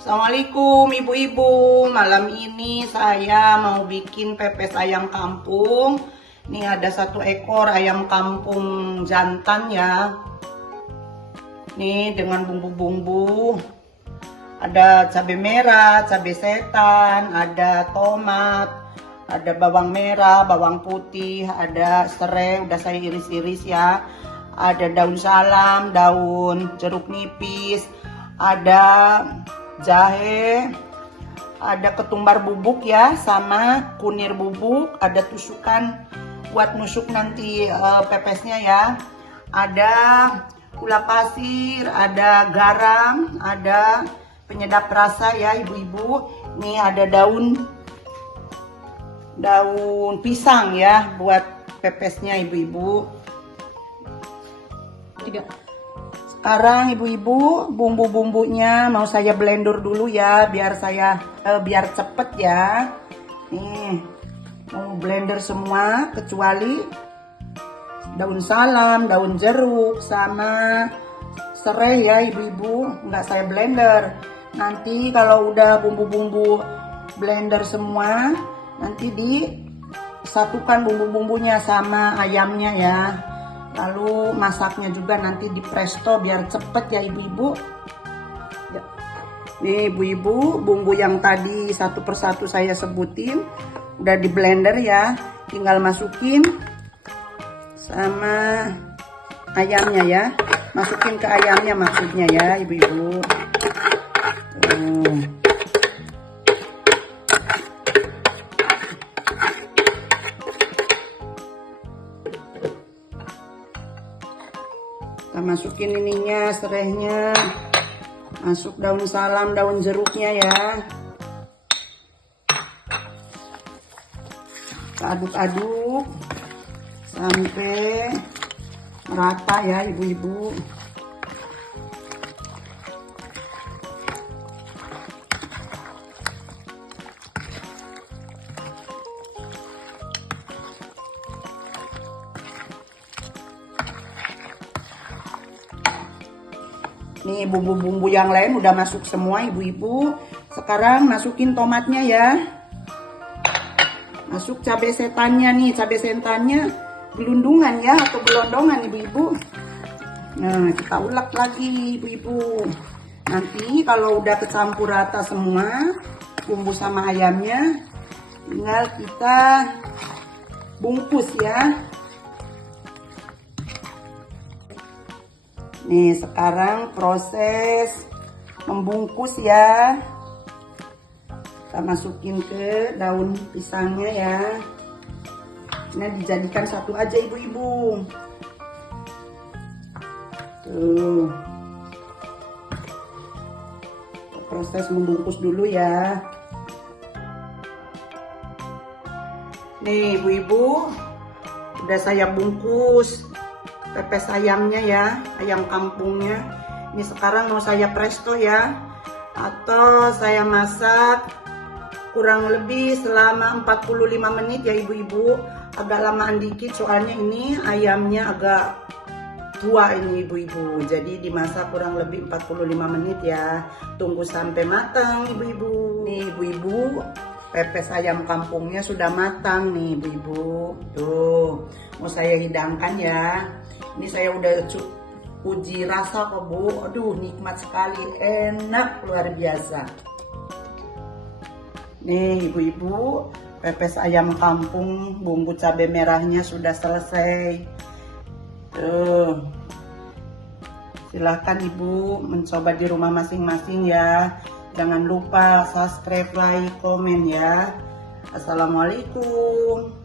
Assalamualaikum ibu-ibu. Malam ini saya mau bikin pepes ayam kampung. Ini ada 1 ekor ayam kampung jantan ya. Nih dengan bumbu-bumbu. Ada cabai merah, cabai setan, ada tomat, ada bawang merah, bawang putih, ada serai udah saya iris-iris ya. Ada daun salam, daun jeruk nipis, ada jahe, ada ketumbar bubuk ya, sama kunir bubuk, ada tusukan buat nusuk nanti pepesnya ya. Ada gula pasir, ada garam, ada penyedap rasa ya ibu-ibu. Nih ada daun pisang ya buat pepesnya ibu-ibu. Sekarang ibu-ibu bumbu-bumbunya mau saya blender dulu ya biar cepet ya. Nih mau blender semua kecuali daun salam, daun jeruk sama serai ya ibu-ibu, nggak saya blender. Nanti kalau udah bumbu-bumbu blender semua, nanti disatukan bumbu-bumbunya sama ayamnya ya. Lalu masaknya juga nanti di presto biar cepet ya ibu-ibu. Nih ibu-ibu, bumbu yang tadi satu persatu saya sebutin udah di blender ya. Tinggal masukin sama ayamnya ya. Masukin ke ayamnya maksudnya ya ibu-ibu. Kita masukin ininya, serainya, masuk daun salam, daun jeruknya ya. Kita aduk-aduk sampai merata ya ibu-ibu. Nih bumbu-bumbu yang lain udah masuk semua ibu-ibu. Sekarang masukin tomatnya ya. Masuk cabai setannya nih, cabai setannya gelundungan ya atau gelondongan ibu-ibu. Nah kita ulek lagi ibu-ibu. Nanti kalau udah kecampur rata semua bumbu sama ayamnya, tinggal kita bungkus ya. Nih sekarang proses membungkus ya. Kita masukin ke daun pisangnya ya. Ini dijadikan satu aja ibu-ibu. Tuh. Proses membungkus dulu ya. Nih ibu-ibu, udah saya bungkus pepes ayamnya ya, ayam kampungnya. Ini sekarang mau saya presto ya, atau saya masak kurang lebih selama 45 menit ya ibu-ibu. Agak lamaan dikit soalnya ini ayamnya agak tua ini ibu-ibu, jadi dimasak kurang lebih 45 menit ya. Tunggu sampai matang ibu-ibu. Nih ibu-ibu, pepes ayam kampungnya sudah matang nih ibu-ibu. Tuh mau saya hidangkan ya. Ini saya udah uji rasa kok bu. Aduh nikmat sekali, enak luar biasa. Nih ibu-ibu, pepes ayam kampung bumbu cabai merahnya sudah selesai. Tuh, silahkan ibu mencoba di rumah masing-masing ya. Jangan lupa subscribe, like, komen ya. Assalamualaikum.